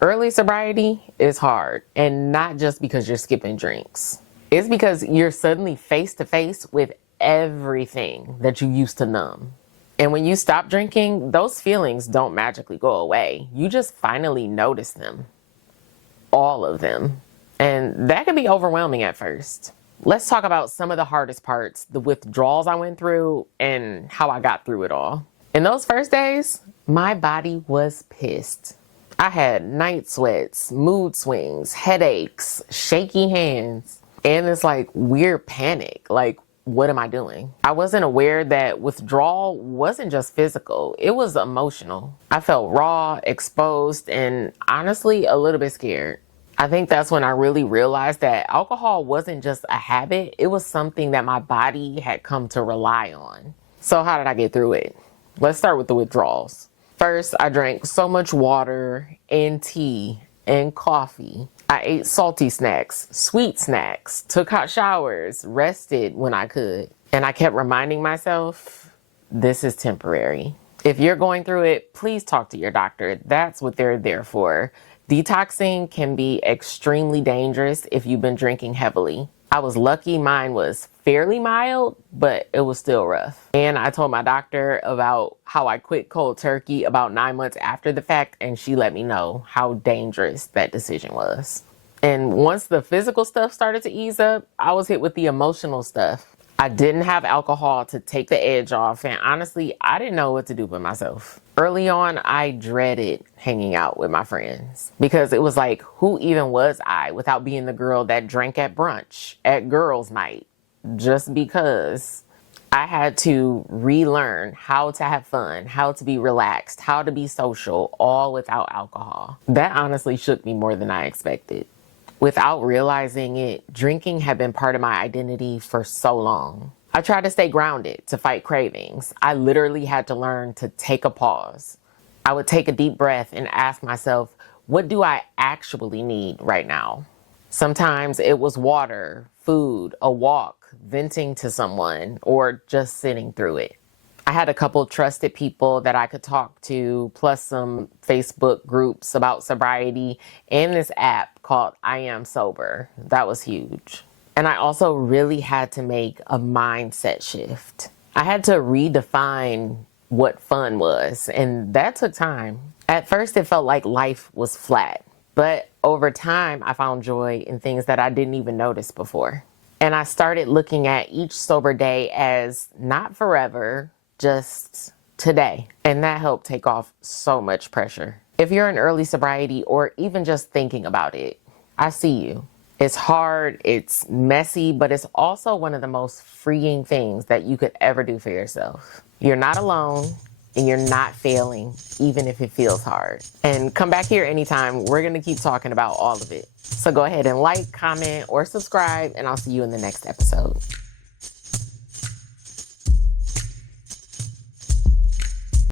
Early sobriety is hard, and not just because you're skipping drinks. It's because you're suddenly face to face with everything that you used to numb. And when you stop drinking, those feelings don't magically go away. You just finally notice them. All of them. And that can be overwhelming at first. Let's talk about some of the hardest parts, the withdrawals I went through, and how I got through it all. In those first days, my body was pissed. I had night sweats, mood swings, headaches, shaky hands, and this weird panic. What am I doing? I wasn't aware that withdrawal wasn't just physical, it was emotional. I felt raw, exposed, and honestly a little bit scared. I think that's when I really realized that alcohol wasn't just a habit, it was something that my body had come to rely on. So how did I get through it? Let's start with the withdrawals. First, I drank so much water and tea and coffee. I ate salty snacks, sweet snacks, took hot showers, rested when I could. And I kept reminding myself, this is temporary. If you're going through it, please talk to your doctor. That's what they're there for. Detoxing can be extremely dangerous if you've been drinking heavily. I was lucky mine was fairly mild, but it was still rough. And I told my doctor about how I quit cold turkey about 9 months after the fact, and she let me know how dangerous that decision was. And once the physical stuff started to ease up, I was hit with the emotional stuff. I didn't have alcohol to take the edge off, and honestly, I didn't know what to do with myself. Early on, I dreaded hanging out with my friends because it was like, who even was I without being the girl that drank at brunch, at girls' night, just because I had to relearn how to have fun, how to be relaxed, how to be social, all without alcohol. That honestly shook me more than I expected. Without realizing it, drinking had been part of my identity for so long. I tried to stay grounded, to fight cravings. I literally had to learn to take a pause. I would take a deep breath and ask myself, what do I actually need right now? Sometimes it was water, food, a walk, venting to someone, or just sitting through it. I had a couple trusted people that I could talk to, plus some Facebook groups about sobriety and this app called I Am Sober. That was huge. And I also really had to make a mindset shift. I had to redefine what fun was, and that took time. At first, it felt like life was flat, but over time, I found joy in things that I didn't even notice before. And I started looking at each sober day as not forever, just today. And that helped take off so much pressure. If you're in early sobriety or even just thinking about it, I see you. It's hard, it's messy, but it's also one of the most freeing things that you could ever do for yourself. You're not alone and you're not failing, even if it feels hard. And come back here anytime. We're going to keep talking about all of it. So go ahead and like, comment, or subscribe, and I'll see you in the next episode.